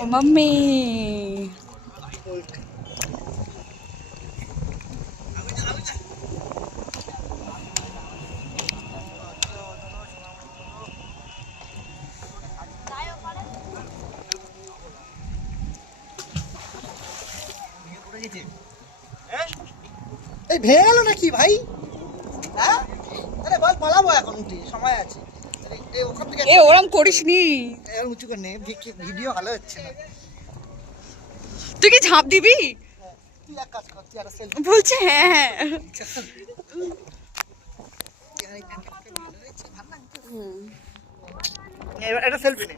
ও mummy এই ভেঙে গেল নাকি ভাই? হ্যাঁ, আরে বল পালাবো এখন, উঠি সময় আছে। ওখান থেকে ওরম করিসনি, উঁচু করে নে, ভিডিও ভালো হচ্ছে না। তুই কি ঝাঁপ দিবি? তুই এক কাজ কর, তুই একটা সেলফি বলছে হ্যাঁ। একটা সেলফি নে।